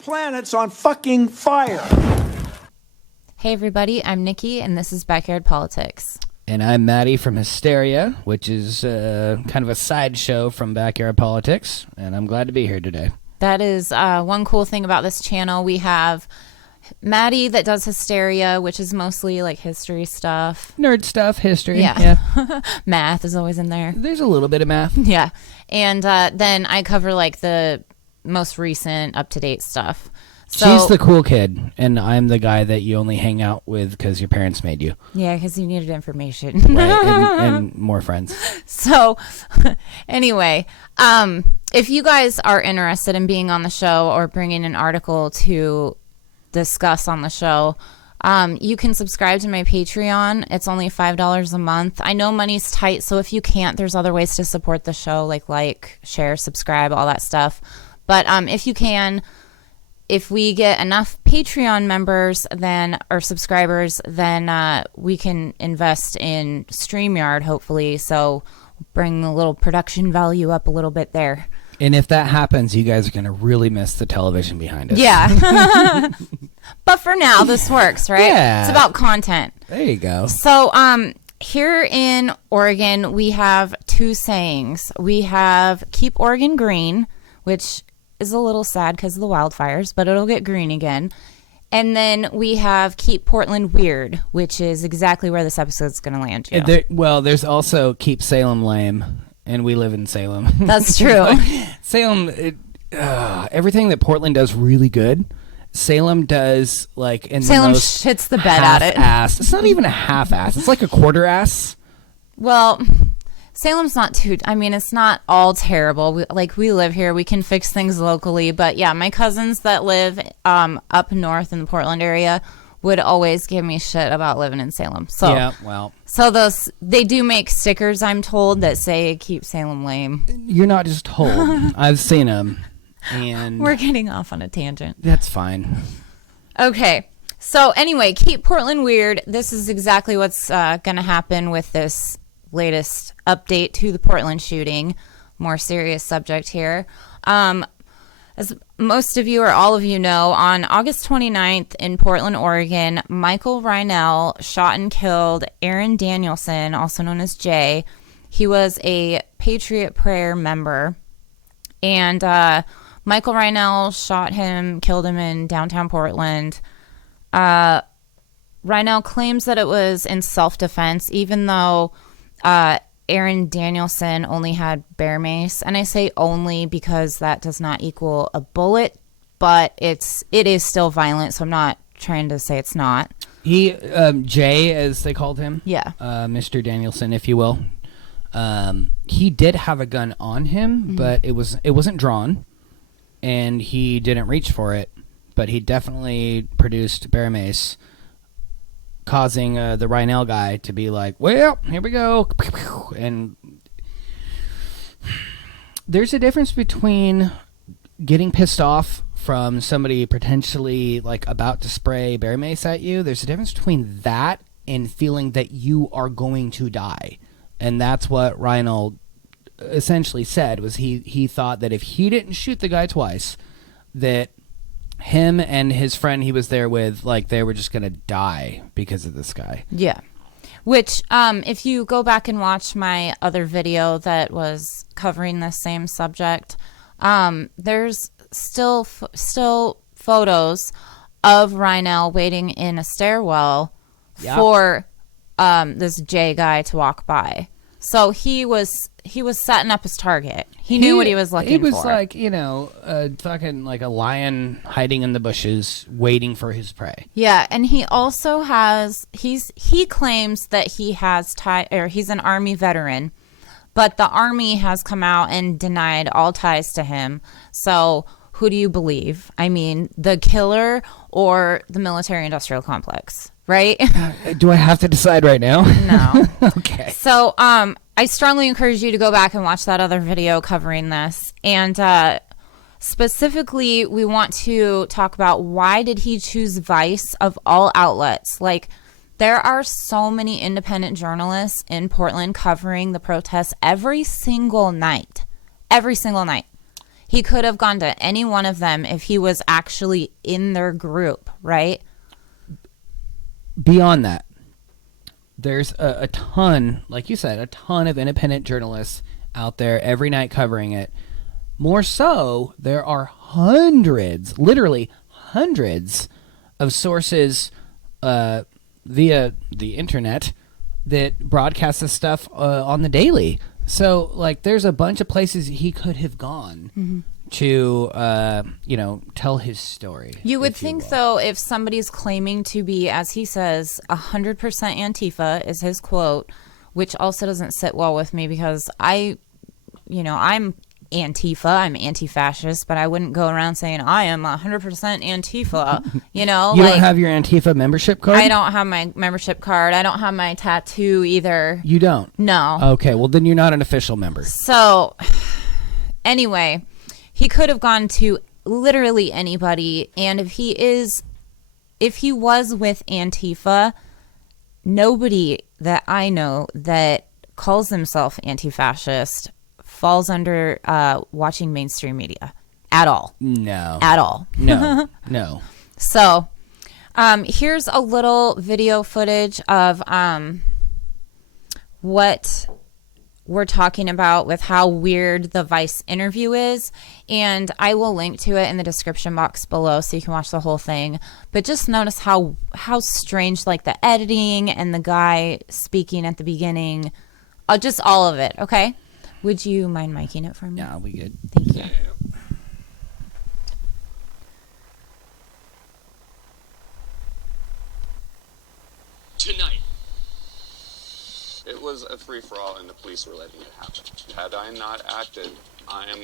planet's on fucking fire. Hey everybody, I'm Nikki, and this is Backyard Politics. And I'm Maddie from Hysteria, which is kind of a sideshow from Backyard Politics, and I'm glad to be here today. That is one cool thing about this channel. We have Maddie that does Hysteria, which is mostly like history stuff. Nerd stuff, history. Yeah. Math is always in there. There's a little bit of math. Yeah. And then I cover like the most recent up-to-date stuff. So, she's the cool kid, and I'm the guy that you only hang out with because your parents made you. Yeah, because you needed information. Right, and more friends. So, anyway, if you guys are interested in being on the show or bringing an article to discuss on the show, you can subscribe to my Patreon. It's only $5 a month. I know money's tight, so if you can't, there's other ways to support the show, like, share, subscribe, all that stuff. But if you can... If we get enough Patreon members or subscribers, then we can invest in StreamYard, hopefully. So bring the little production value up a little bit there. And if that happens, you guys are going to really miss the television behind us. Yeah. But for now, this works, right? Yeah. It's about content. There you go. So here in Oregon, we have two sayings. We have keep Oregon green, which is a little sad because of the wildfires, but it'll get green again. And then we have keep Portland weird, which is exactly where this episode's going to land you. There's also keep Salem lame, and we live in Salem. That's true. Salem, everything that Portland does really good, Salem does like in Salem the most shits the bed at it. Half-assed. It's not even a half-ass. It's like a quarter-ass. Well, Salem's not too, it's not all terrible. We live here. We can fix things locally. But yeah, my cousins that live up north in the Portland area would always give me shit about living in Salem. So, yeah, well. So they do make stickers, I'm told, that say keep Salem lame. You're not just told. I've seen them. And we're getting off on a tangent. That's fine. Okay. So anyway, keep Portland weird. This is exactly what's going to happen with this latest update to the Portland shooting. More serious subject here. As most of you or all of you know, on August 29th in Portland, Oregon, Michael Reinell shot and killed Aaron Danielson, also known as Jay. He was a Patriot Prayer member. And Michael Reinell killed him in downtown Portland. Reinell claims that it was in self-defense, even though Aaron Danielson only had bear mace, and I say only because that does not equal a bullet, but it is still violent, so I'm not trying to say it's not. He, Jay, as they called him, yeah, Mr. Danielson, if you will, he did have a gun on him, but it wasn't drawn, and he didn't reach for it, but he definitely produced bear mace, causing the Reinell guy to be like, well, here we go. And there's a difference between getting pissed off from somebody potentially like about to spray bear mace at you. There's a difference between that and feeling that you are going to die. And that's what Reinell essentially said, was he thought that if he didn't shoot the guy twice, that him and his friend he was there with, like, they were just gonna die because of this guy. Yeah. Which, if you go back and watch my other video that was covering the same subject, there's still photos of Reinell waiting in a stairwell for this Jay guy to walk by. So he was setting up his target. He knew what he was looking for. He was like, fucking like a lion hiding in the bushes, waiting for his prey. Yeah, and he also he claims that he has he's an Army veteran, but the Army has come out and denied all ties to him. So who do you believe? I mean, the killer or the military-industrial complex? Right? Do I have to decide right now? No. Okay. So I strongly encourage you to go back and watch that other video covering this. And specifically, we want to talk about why did he choose Vice of all outlets? Like, there are so many independent journalists in Portland covering the protests every single night. Every single night. He could have gone to any one of them if he was actually in their group, right? Beyond that, there's a ton, like you said, a ton of independent journalists out there every night covering it. More so, there are hundreds, literally hundreds of sources via the internet that broadcast this stuff on the daily. So, like, there's a bunch of places he could have gone to, tell his story. You would think, though, if somebody's claiming to be, as he says, 100% Antifa is his quote, which also doesn't sit well with me because I'm Antifa, I'm anti-fascist, but I wouldn't go around saying I am 100% Antifa, You don't have your Antifa membership card? I don't have my membership card. I don't have my tattoo either. You don't? No. Okay, well then you're not an official member. So, anyway, he could have gone to literally anybody, and if he was with Antifa, nobody that I know that calls himself anti-fascist falls under watching mainstream media at all. No. At all. No. No. So, here's a little video footage of what we're talking about with how weird the Vice interview is, and I will link to it in the description box below so you can watch the whole thing. But just notice how strange, like the editing and the guy speaking at the beginning, just all of it. Okay. Would you mind miking it for me? Yeah, we good. Thank you. Tonight. It was a free-for-all and the police were letting it happen. Had I not acted, I am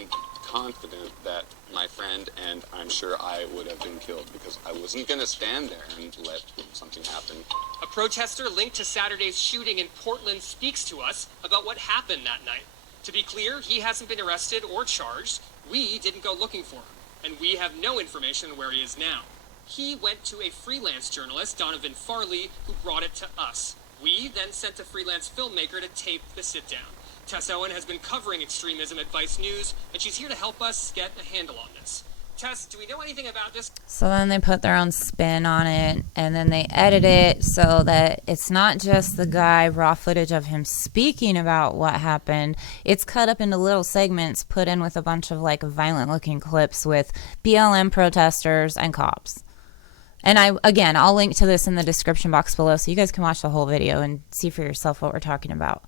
confident that my friend and I'm sure I would have been killed because I wasn't going to stand there and let something happen. A protester linked to Saturday's shooting in Portland speaks to us about what happened that night. To be clear, he hasn't been arrested or charged. We didn't go looking for him, and we have no information on where he is now. He went to a freelance journalist, Donovan Farley, who brought it to us. We then sent a freelance filmmaker to tape the sit-down. Tess Owen has been covering extremism at Vice News, and she's here to help us get a handle on this. Tess, do we know anything about this? So then they put their own spin on it, and then they edit it so that it's not just the guy, raw footage of him speaking about what happened. It's cut up into little segments put in with a bunch of like violent looking clips with BLM protesters and cops. And I'll link to this in the description box below so you guys can watch the whole video and see for yourself what we're talking about.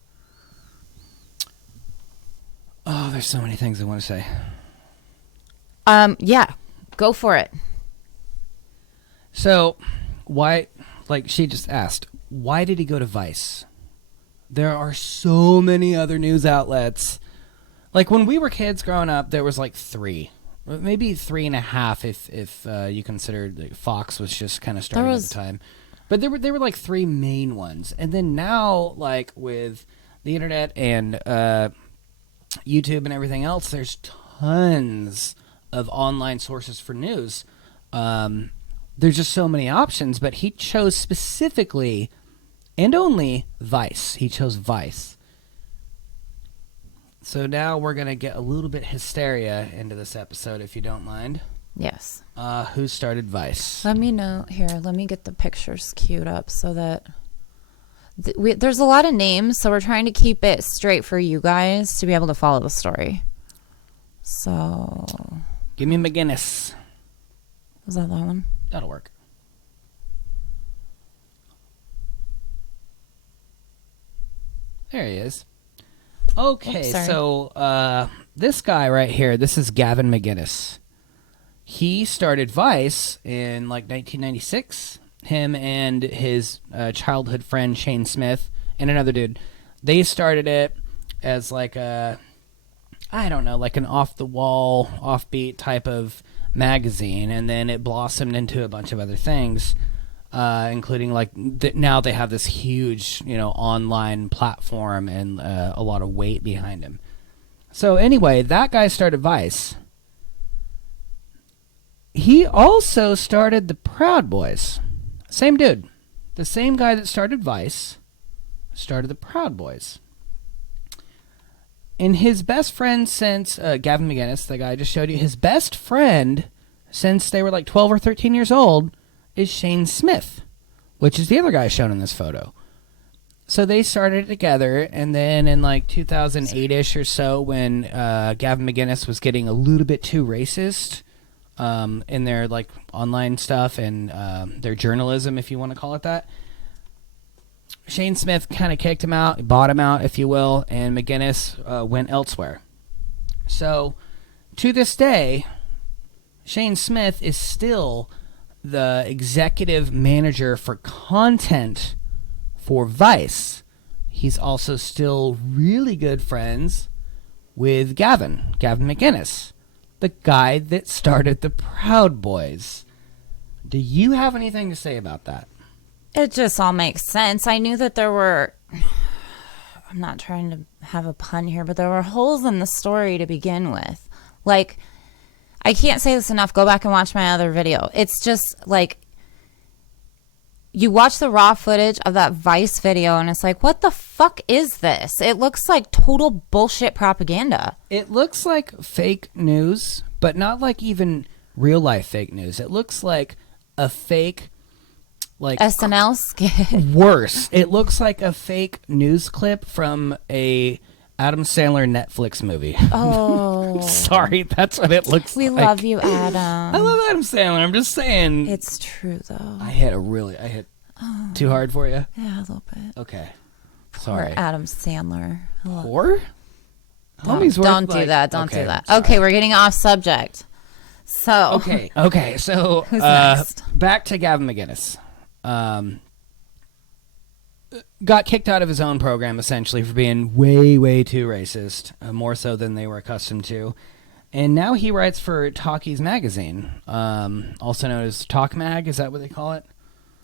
Oh, there's so many things I want to say. Yeah, go for it. So, why, like she just asked, why did he go to Vice? There are so many other news outlets. Like when we were kids growing up, there was like 3. Maybe 3.5 if you consider that Fox was just kind of starting at the time. But there were like 3 main ones. And then now, like with the internet and YouTube and everything else, there's tons of online sources for news. There's just so many options, but he chose specifically and only Vice. He chose Vice. So now we're going to get a little bit hysteria into this episode, if you don't mind. Yes. Who started Vice? Let me know. Here, let me get the pictures queued up so that... there's a lot of names, so we're trying to keep it straight for you guys to be able to follow the story. So... Give me McGinnis. Was that one? That'll work. There he is. Okay, Oops, so this guy right here, this is Gavin McGinnis. He started Vice in like 1996. Him and his childhood friend Shane Smith and another dude, they started it as like a, I don't know, like an off-the-wall, offbeat type of magazine, and then it blossomed into a bunch of other things, including like now they have this huge, online platform and a lot of weight behind him. So anyway, that guy started Vice. He also started the Proud Boys. Same dude. The same guy that started Vice started the Proud Boys. And his best friend since Gavin McInnes, the guy I just showed you, his best friend since they were like 12 or 13 years old is Shane Smith, which is the other guy shown in this photo. So they started together, and then in like 2008-ish or so, when Gavin McInnes was getting a little bit too racist in their like online stuff and their journalism, if you want to call it that, Shane Smith kind of kicked him out, bought him out, if you will, and McInnes went elsewhere. So to this day, Shane Smith is still the executive manager for content for Vice. He's also still really good friends with Gavin McInnes, the guy that started the Proud Boys. Do you have anything to say about that? It just all makes sense. I knew that there were, I'm not trying to have a pun here, but there were holes in the story to begin with. Like, I can't say this enough. Go back and watch my other video. It's just like, you watch the raw footage of that Vice video and it's like, what the fuck is this? It looks like total bullshit propaganda. It looks like fake news, but not like even real life fake news. It looks like a fake, like SNL skit. Worse. It looks like a fake news clip from a Adam Sandler Netflix movie. Oh. Sorry, that's what it looks like. We love you, Adam. I love Adam Sandler. I'm just saying. It's true, though. I hit too hard for you? Yeah, a little bit. Okay. Sorry. Poor Adam Sandler. Poor? Don't do that. Don't do that. Sorry. Okay, we're getting off subject. So. Okay. So, who's next? Back to Gavin McInnes. Got kicked out of his own program, essentially, for being way, way too racist, more so than they were accustomed to. And now he writes for Talkies Magazine, also known as Talk Mag. Is that what they call it?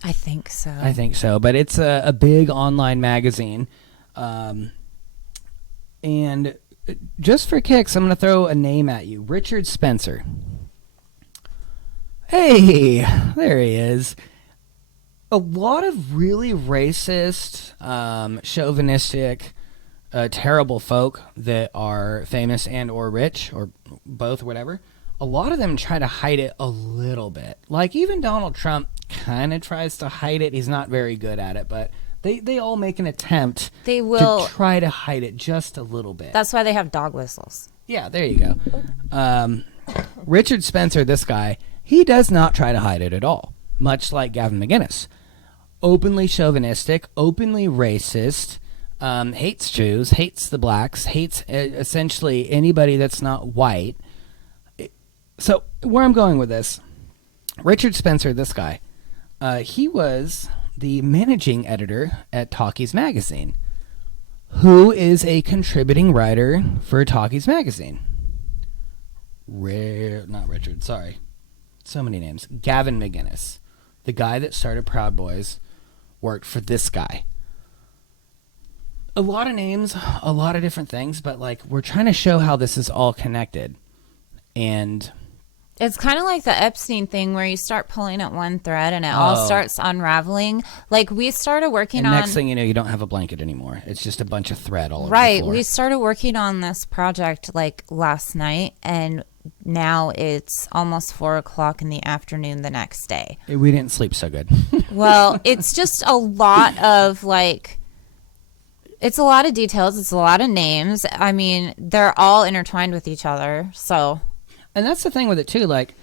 I think so. I think so, but it's a big online magazine. And just for kicks, I'm going to throw a name at you. Richard Spencer. Hey, there he is. A lot of really racist, chauvinistic, terrible folk that are famous and or rich, or both, or whatever, a lot of them try to hide it a little bit. Like, even Donald Trump kind of tries to hide it. He's not very good at it, but they all make an attempt to try to hide it just a little bit. That's why they have dog whistles. Yeah, there you go. Richard Spencer, this guy, he does not try to hide it at all, much like Gavin McInnes. Openly chauvinistic, openly racist, hates Jews, hates the blacks, hates essentially anybody that's not white. So where I'm going with this, Richard Spencer, this guy, he was the managing editor at Talkies Magazine, who is a contributing writer for Talkies Magazine. Not Richard, sorry. So many names. Gavin McInnes, the guy that started Proud Boys, worked for this guy. A lot of names, a lot of different things, but like, we're trying to show how this is all connected. And it's kind of like the Epstein thing where you start pulling at one thread and it all starts unraveling. Like, we started working on... next thing you know, you don't have a blanket anymore. It's just a bunch of thread all over the Right. floor. We started working on this project like last night, and now it's almost 4:00 in the afternoon the next day. We didn't sleep so good. Well, it's just a lot of like... It's a lot of details. It's a lot of names. I mean, they're all intertwined with each other, so... And that's the thing with it, too. Like,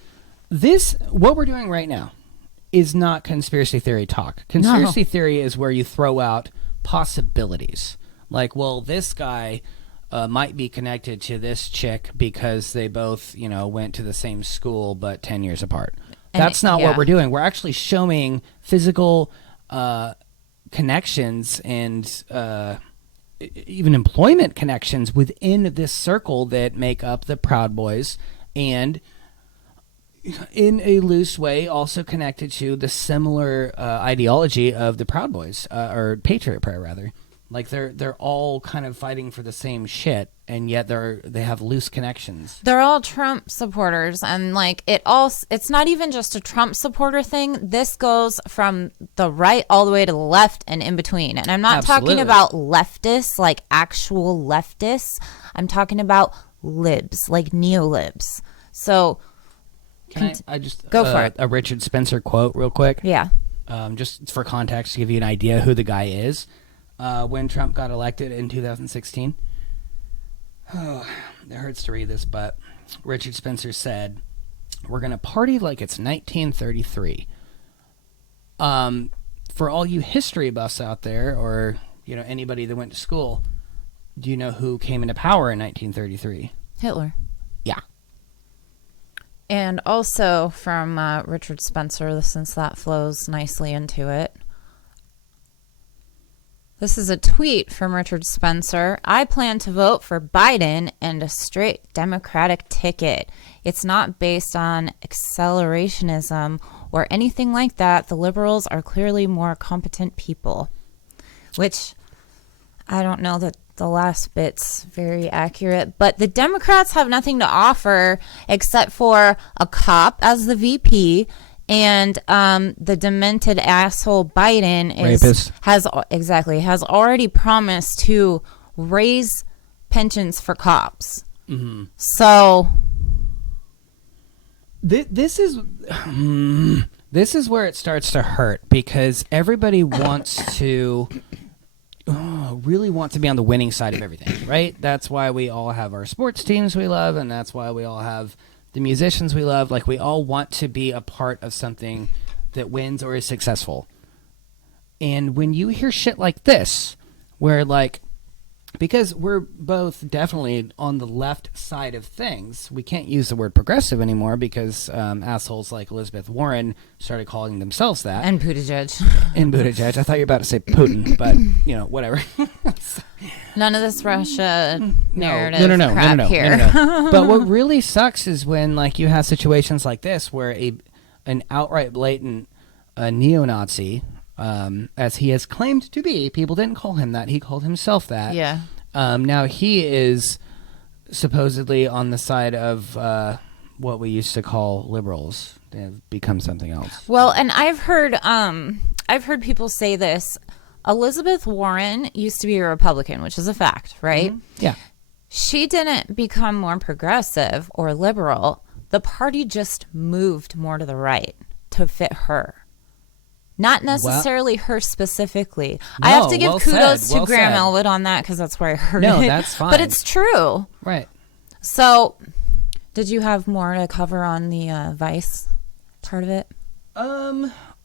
this, what we're doing right now is not conspiracy theory talk. Conspiracy theory is where you throw out possibilities. Like, well, this guy might be connected to this chick because they both, went to the same school but 10 years apart. That's not what we're doing. We're actually showing physical connections and even employment connections within this circle that make up the Proud Boys, and in a loose way also connected to the similar ideology of the Proud Boys, or Patriot Prayer rather. Like they're all kind of fighting for the same shit, and yet they have loose connections. They're all Trump supporters, and like it's not even just a Trump supporter thing. This goes from the right all the way to the left and in between. And I'm not talking about leftists, like actual leftists. I'm talking about libs, like neo-libs. So Can I just go for it. A Richard Spencer quote real quick? Yeah. Just for context, to give you an idea who the guy is. When Trump got elected in 2016, it hurts to read this, but Richard Spencer said, "We're going to party like it's 1933." For all you history buffs out there, or anybody that went to school, do you know who came into power in 1933? Hitler. Yeah. And also from Richard Spencer, since that flows nicely into it. This is a tweet from Richard Spencer. I plan to vote for Biden and a straight Democratic ticket. It's not based on accelerationism or anything like that. The liberals are clearly more competent people. Which, I don't know that the last bit's very accurate. But the Democrats have nothing to offer except for a cop as the VP. And the demented asshole Biden has already promised to raise pensions for cops. Mm-hmm. So this is where it starts to hurt, because everybody wants to really want to be on the winning side of everything, right? That's why we all have our sports teams we love, and that's why we all have the musicians we love. Like, we all want to be a part of something that wins or is successful. And when you hear shit like this, where because we're both definitely on the left side of things, we can't use the word progressive anymore because assholes like Elizabeth Warren started calling themselves that. And Buttigieg. I thought you were about to say Putin, but whatever. None of this Russia narrative No, here. But what really sucks is when you have situations like this where an outright blatant neo-Nazi, as he has claimed to be, people didn't call him that, he called himself that. Yeah. Now he is supposedly on the side of what we used to call liberals. They have become something else. Well, and I've heard people say this. Elizabeth Warren used to be a Republican, which is a fact, right? Mm-hmm. Yeah. She didn't become more progressive or liberal. The party just moved more to the right to fit her. Not necessarily her specifically. No, I have to give kudos to well Graham said. Elwood on that because that's where I heard it. No, that's fine. But it's true. Right. So, did you have more to cover on the Vice part of it?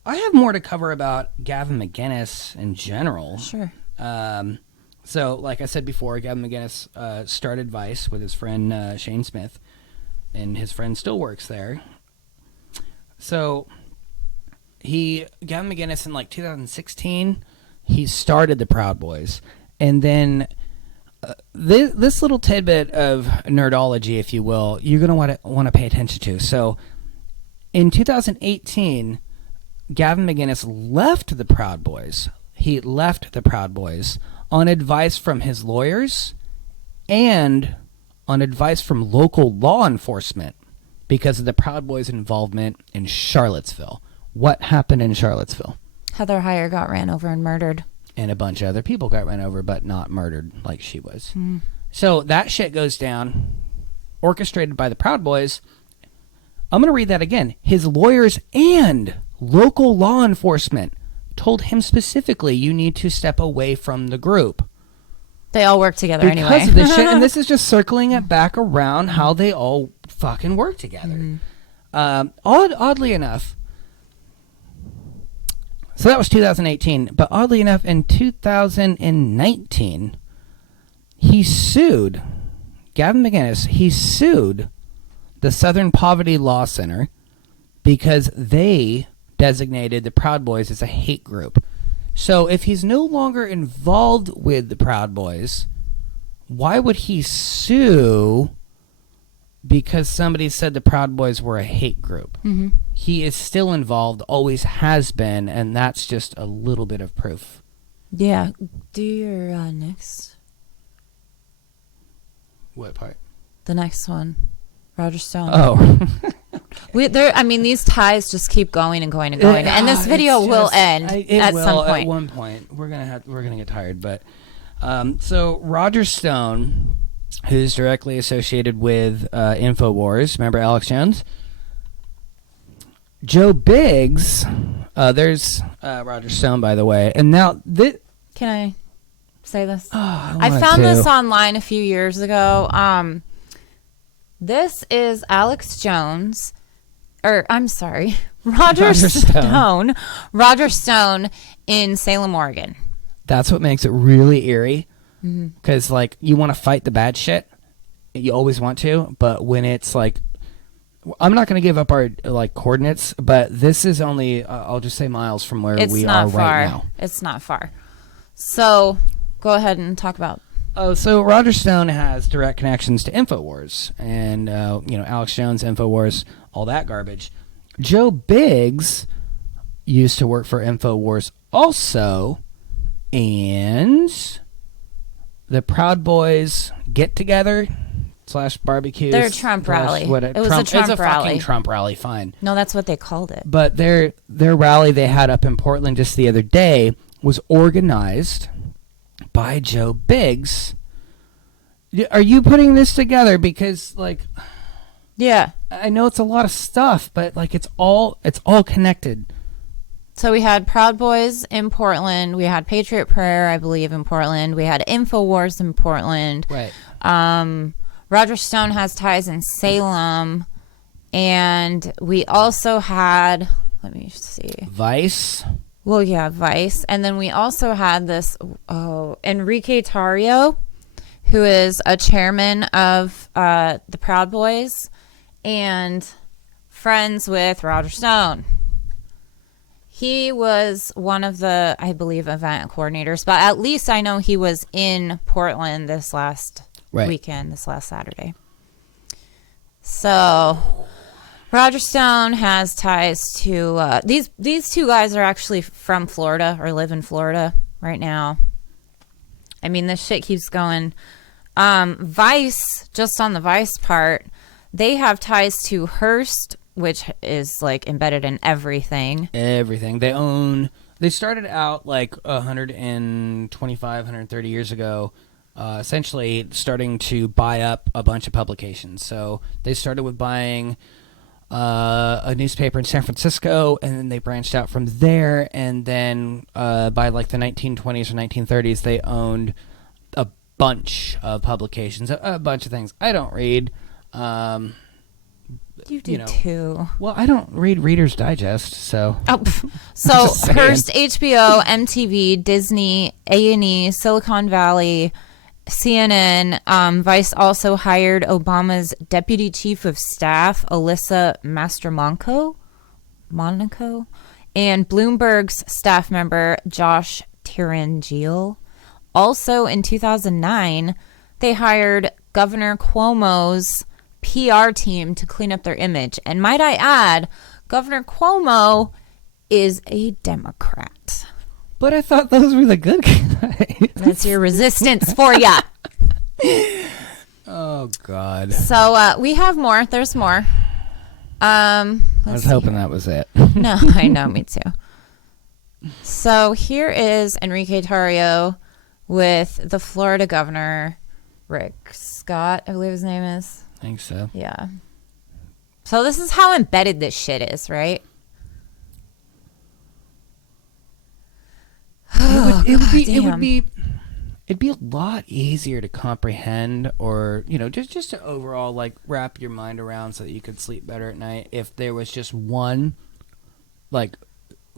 I have more to cover about Gavin McInnes in general. Sure. So, like I said before, Gavin McInnes started Vice with his friend Shane Smith, and his friend still works there. So, Gavin McInnes in 2016, he started the Proud Boys, and then this little tidbit of nerdology, if you will, you're gonna want to pay attention to. So, in 2018. Gavin McInnes left the Proud Boys. He left the Proud Boys on advice from his lawyers and on advice from local law enforcement because of the Proud Boys' involvement in Charlottesville. What happened in Charlottesville? Heather Heyer got ran over and murdered. And a bunch of other people got ran over, but not murdered like she was. Mm. So that shit goes down, orchestrated by the Proud Boys. I'm going to read that again. His lawyers and local law enforcement told him specifically, you need to step away from the group. They all work together because anyway. Of this shit, and this is just circling it back around how they all fucking work together. Mm-hmm. Oddly enough, so that was 2018, but oddly enough, in 2019, he sued, Gavin McInnes, he sued the Southern Poverty Law Center because they designated the Proud Boys as a hate group. So if he's no longer involved with the Proud Boys, why would he sue because somebody said the Proud Boys were a hate group? Mm-hmm. He is still involved, always has been, and that's just a little bit of proof Yeah. Do your next. What part? The next one. Roger Stone. Oh. These ties just keep going and going and going. And this video will end at some point. At one point. We're gonna get tired. But so Roger Stone, who's directly associated with InfoWars, remember Alex Jones? Joe Biggs, there's Roger Stone, by the way. And now Can I say this? Oh, I found this online a few years ago. This is Alex Jones, Roger Stone. Roger Stone in Salem, Oregon. That's what makes it really eerie. Because, like, you want to fight the bad shit. You always want to. But when it's, like... I'm not going to give up our, like, coordinates. But this is only, I'll just say miles from where we are right now. It's not far. So, go ahead and talk about... Oh, so Roger Stone has direct connections to InfoWars. And, Alex Jones, InfoWars, all that garbage. Joe Biggs used to work for InfoWars also. And the Proud Boys get together / barbecues. Their Trump rally. It was a Trump it's a rally. fucking Trump rally, fine. No, that's what they called it. But their rally they had up in Portland just the other day was organized by Joe Biggs. Are you putting this together? Because, like... Yeah. I know it's a lot of stuff, but, like, it's all connected. So we had Proud Boys in Portland. We had Patriot Prayer, I believe, in Portland. We had InfoWars in Portland. Right. Roger Stone has ties in Salem. And we also had, let me see. Vice. Well, yeah, Vice. And then we also had this, Enrique Tarrio, who is a chairman of the Proud Boys and friends with Roger Stone. He was one of the, I believe, event coordinators, but at least I know he was in Portland this last weekend, this last Saturday. So, Roger Stone has ties to, these two guys are actually from Florida or live in Florida right now. I mean, this shit keeps going. Vice, just on the Vice part, they have ties to Hearst, which is like embedded in everything. Everything. They started out like 125, 130 years ago, essentially starting to buy up a bunch of publications. So they started with buying a newspaper in San Francisco, and then they branched out from there. And then by like the 1920s or 1930s, they owned a bunch of publications, a bunch of things. I don't read. You do too. Well, I don't read Reader's Digest, so. Oh, so Hearst, HBO, MTV, Disney, A&E, Silicon Valley, CNN. Vice also hired Obama's deputy chief of staff, Alyssa Mastromonaco, and Bloomberg's staff member, Josh Tirangel. Also, in 2009, they hired Governor Cuomo's PR team to clean up their image. And might I add, Governor Cuomo is a Democrat. But I thought those were the good guys. That's your resistance for ya. Oh, God. So we have more. There's more. I was hoping that was it. No, I know. Me too. So here is Enrique Tarrio with the Florida governor, Rick Scott, I believe his name is. I think so. Yeah. So this is how embedded this shit is, right? It'd be a lot easier to comprehend, or just to overall like wrap your mind around so that you could sleep better at night if there was just one like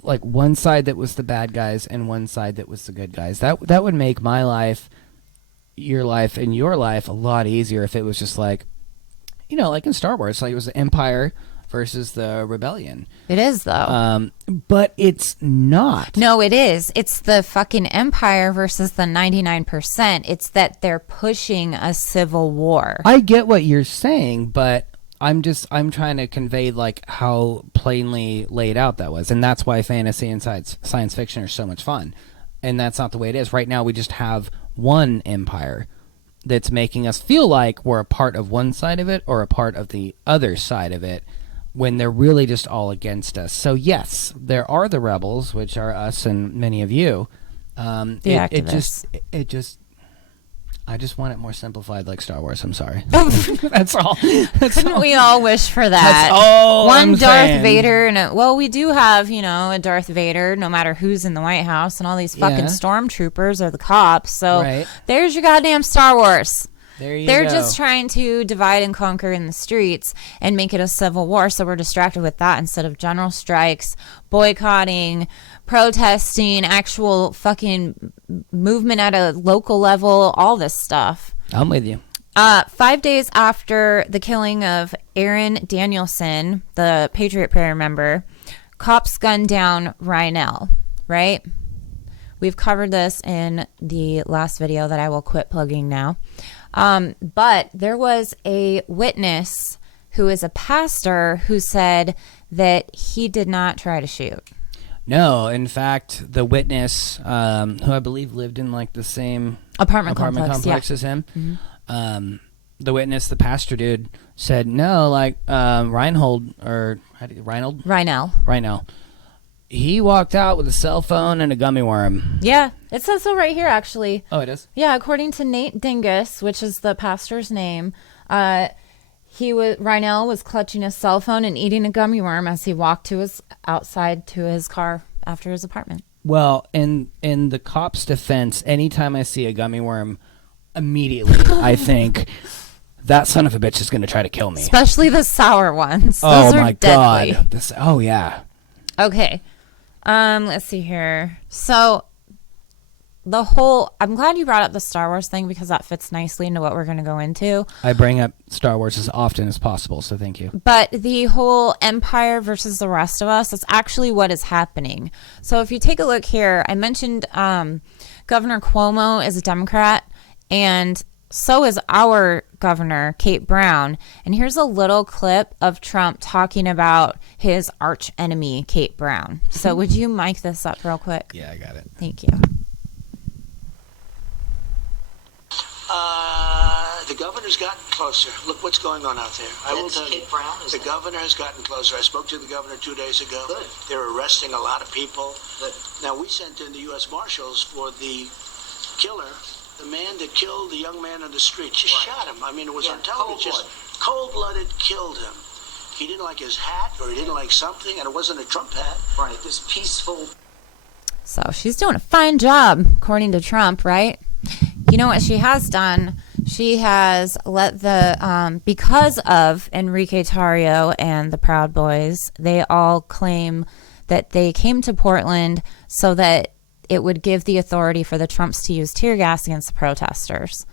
one side that was the bad guys and one side that was the good guys. That would make my life, your life, and your life a lot easier if it was just like like in Star Wars, like it was the Empire versus the Rebellion. It is, though. But it's not. No, it is. It's the fucking Empire versus the 99%. It's that they're pushing a civil war. I get what you're saying, but I'm trying to convey like how plainly laid out that was. And that's why fantasy and science fiction are so much fun. And that's not the way it is. Right now, we just have one empire that's making us feel like we're a part of one side of it or a part of the other side of it, when they're really just all against us. So yes, there are the rebels, which are us and many of you. I just want it more simplified, like Star Wars. I'm sorry. That's all. Couldn't we all wish for that? That's all. One I'm Darth saying. Vader, and we do have, a Darth Vader, no matter who's in the White House, and all these fucking stormtroopers are the cops. So there's your goddamn Star Wars. They're just trying to divide and conquer in the streets and make it a civil war, so we're distracted with that instead of general strikes, boycotting, protesting, actual fucking movement at a local level, all this stuff. I'm with you. 5 days after the killing of Aaron Danielson, the Patriot Prayer member, cops gunned down Rhinell, right? We've covered this in the last video that I will quit plugging now. But there was a witness who is a pastor who said that he did not try to shoot. No, in fact, the witness, who I believe lived in like the same apartment complex as him, the witness, the pastor dude, said no, like Reinhold, or Rhinell. He walked out with a cell phone and a gummy worm. Yeah, it says so right here, actually. Oh, it is? Yeah, according to Nate Dingus, which is the pastor's name, Rhinell was clutching his cell phone and eating a gummy worm as he walked outside to his car after his apartment. Well, in the cop's defense, anytime I see a gummy worm, immediately I think that son of a bitch is going to try to kill me. Especially the sour ones. Oh, Those are my deadly. God. Oh, yeah. Okay. Let's see here. So I'm glad you brought up the Star Wars thing because that fits nicely into what we're going to go into. I bring up Star Wars as often as possible, so thank you. But the whole empire versus the rest of us, that's actually what is happening. So if you take a look here, I mentioned Governor Cuomo is a Democrat, and so is our governor, Kate Brown. And here's a little clip of Trump talking about his arch enemy, Kate Brown. So would you mic this up real quick? Yeah, I got it. Thank you. The governor's gotten closer. Look what's going on out there. I will tell you. Kate Brown, the governor has gotten closer. I spoke to the governor 2 days ago. Good. They're arresting a lot of people. Good. Now, we sent in the U.S. Marshals for the killer, the man that killed the young man on the street. Just shot him. I mean, it was on television. Just cold-blooded killed him. He didn't like his hat, or he didn't like something, and it wasn't a Trump hat. Right, this peaceful... So she's doing a fine job, according to Trump, right? You know what she has done? She has let because of Enrique Tarrio and the Proud Boys, they all claim that they came to Portland so that it would give the authority for the Trumps to use tear gas against the protesters.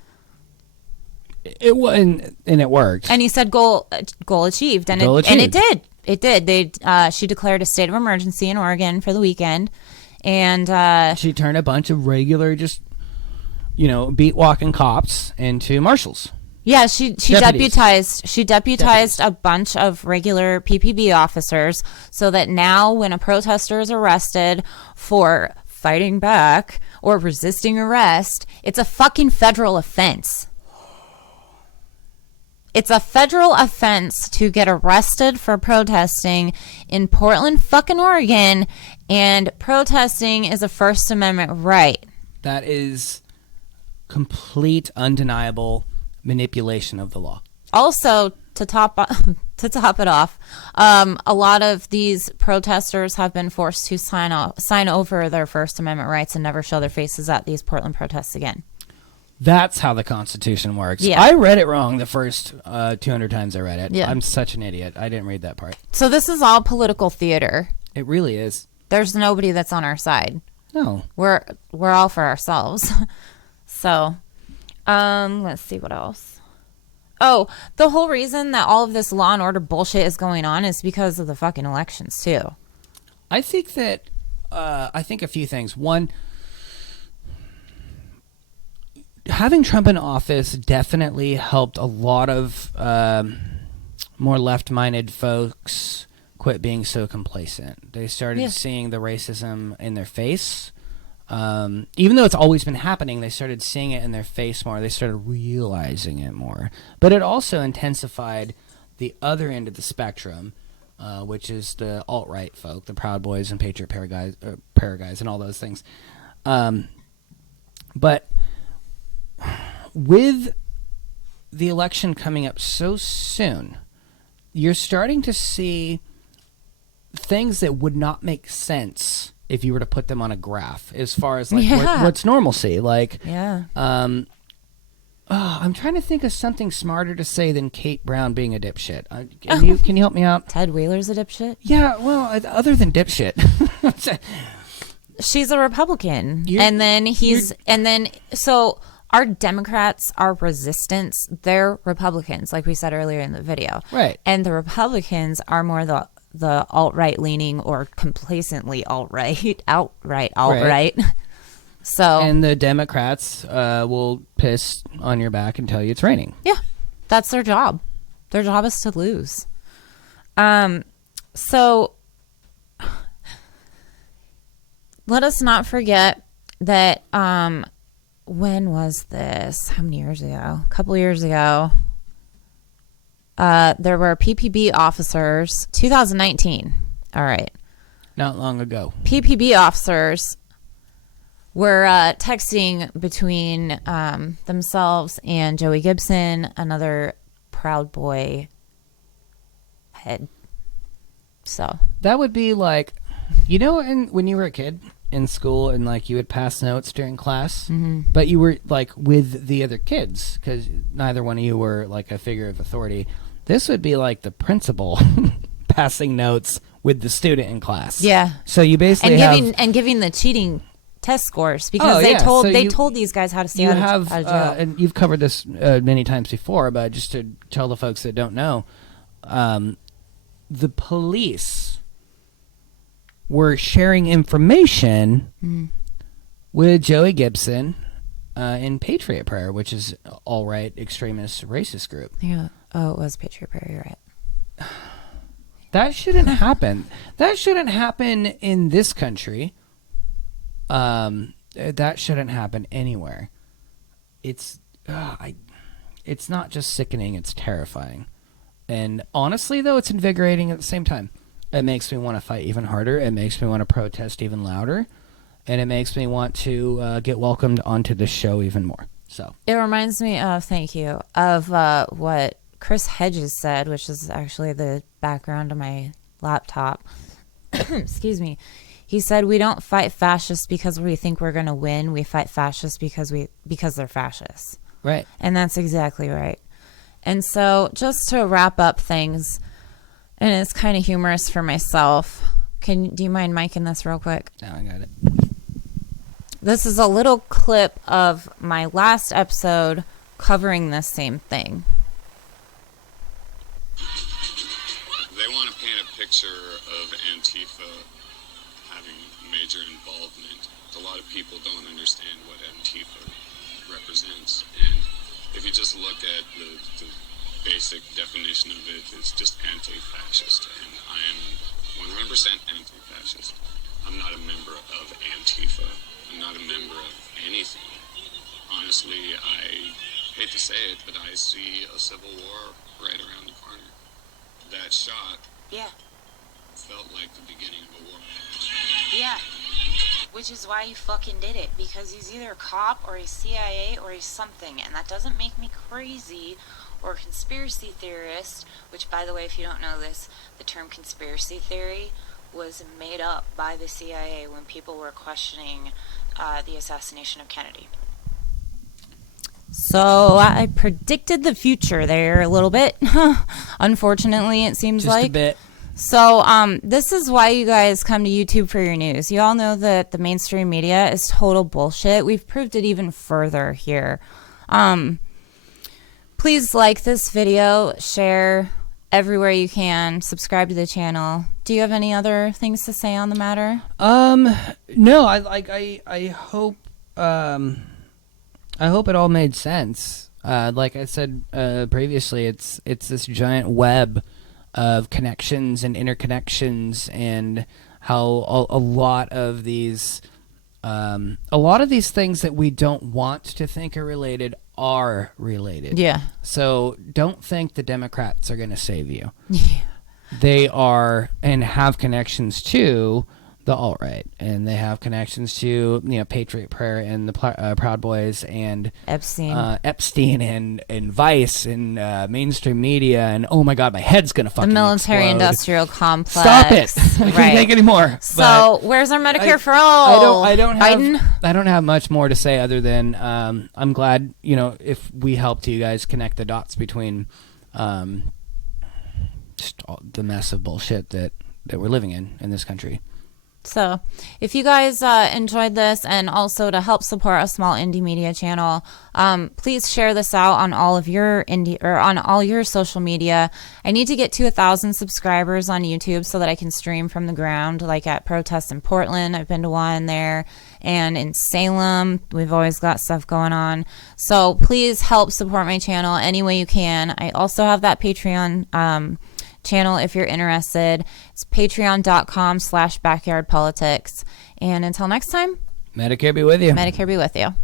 It wasn't, and it worked. And he said goal achieved, and it did. It did. She declared a state of emergency in Oregon for the weekend, and she turned a bunch of regular, just beat walking cops into marshals. Yeah, she deputized a bunch of regular PPB officers so that now when a protester is arrested for fighting back or resisting arrest, it's a fucking federal offense. It's a federal offense to get arrested for protesting in Portland, fucking Oregon, and protesting is a First Amendment right. That is complete, undeniable manipulation of the law. Also, to top it off, a lot of these protesters have been forced to sign over their First Amendment rights and never show their faces at these Portland protests again. That's how the Constitution works. Yeah. I read it wrong the first 200 times I read it. Yeah. I'm such an idiot. I didn't read that part. So this is all political theater. It really is. There's nobody that's on our side. No. We're all for ourselves. So, let's see what else. Oh, the whole reason that all of this law and order bullshit is going on is because of the fucking elections too. I think that a few things. One, having Trump in office definitely helped a lot of more left-minded folks quit being so complacent. They started seeing the racism in their face. Even though it's always been happening, they started seeing it in their face more. They started realizing it more. But it also intensified the other end of the spectrum, which is the alt-right folk, the Proud Boys and Patriot Prayer guys and all those things. But with the election coming up so soon, you're starting to see things that would not make sense if you were to put them on a graph, as far as like what's normalcy. Like, I'm trying to think of something smarter to say than Kate Brown being a dipshit. Can you help me out? Ted Wheeler's a dipshit? Yeah, well, other than dipshit. She's a Republican. So our Democrats, our resistance, they're Republicans, like we said earlier in the video. Right. And the Republicans are more the alt-right leaning or complacently outright alt-right. Right. So, and the Democrats will piss on your back and tell you it's raining. Yeah, that's their job. Their job is to lose. So let us not forget that when was this? How many years ago? A couple years ago. There were PPB officers, 2019. All right. Not long ago. PPB officers were texting between themselves and Joey Gibson, another Proud Boy head. So that would be like, when you were a kid in school and like you would pass notes during class, but you were like with the other kids because neither one of you were like a figure of authority. This would be like the principal passing notes with the student in class. Yeah. So you basically giving the cheating test scores because they told these guys how to stay out of jail. And you've covered this many times before, but just to tell the folks that don't know, the police were sharing information with Joey Gibson in Patriot Prayer, which is alt-right extremist racist group. Yeah. Oh, it was Patriot Prayer. You're right. That shouldn't happen. That shouldn't happen in this country. That shouldn't happen anywhere. It's not just sickening, it's terrifying. And honestly, though, it's invigorating at the same time. It makes me want to fight even harder. It makes me want to protest even louder. And it makes me want to get welcomed onto the show even more. So it reminds me of, what Chris Hedges said, which is actually the background of my laptop. Excuse me. He said, we don't fight fascists because we think we're going to win. We fight fascists because they're fascists. Right. And that's exactly right. And so just to wrap up things, and it's kind of humorous for myself. Do you mind miking this real quick? No, I got it. This is a little clip of my last episode covering this same thing. They want to paint a picture of Antifa having major involvement. A lot of people don't understand what Antifa represents. And if you just look at the basic definition of it, it's just anti-fascist. And I am 100% anti-fascist. I'm not a member of Antifa. I'm not a member of anything. Honestly, I hate to say it, but I see a civil war right around the corner. That shot felt like the beginning of a war. Yeah, which is why he fucking did it, because he's either a cop or he's CIA or he's something, and that doesn't make me crazy or a conspiracy theorist, which, by the way, if you don't know this, the term conspiracy theory was made up by the CIA when people were questioning the assassination of Kennedy. So I predicted the future there a little bit. Unfortunately, it seems Just like. a bit. So this is why you guys come to YouTube for your news. You all know that the mainstream media is total bullshit. We've proved it even further here. Please like this video, share everywhere you can, subscribe to the channel. Do you have any other things to say on the matter? No, I hope it all made sense. Like I said previously, it's this giant web of connections and interconnections, and how a lot of these a lot of these things that we don't want to think are related are related. Yeah. So don't think the Democrats are going to save you. Yeah. They are and have connections to the alt-right, and they have connections to Patriot Prayer and the Proud Boys and Epstein and Vice and mainstream media, and oh my God, my head's gonna fucking the military explode. Industrial complex. Stop it! I can't take anymore. So where's our Medicare for all? I don't have much more to say other than I'm glad if we helped you guys connect the dots between just all the mess of bullshit that we're living in this country. So if you guys enjoyed this, and also to help support a small indie media channel, please share this out on all of your on all your social media. I need to get to 1,000 subscribers on YouTube so that I can stream from the ground, like at protests in Portland. I've been to one there, and in Salem. We've always got stuff going on. So please help support my channel any way you can. I also have that Patreon channel if you're interested. It's patreon.com/backyardpolitics. And until next time, Medicare be with you. Medicare be with you.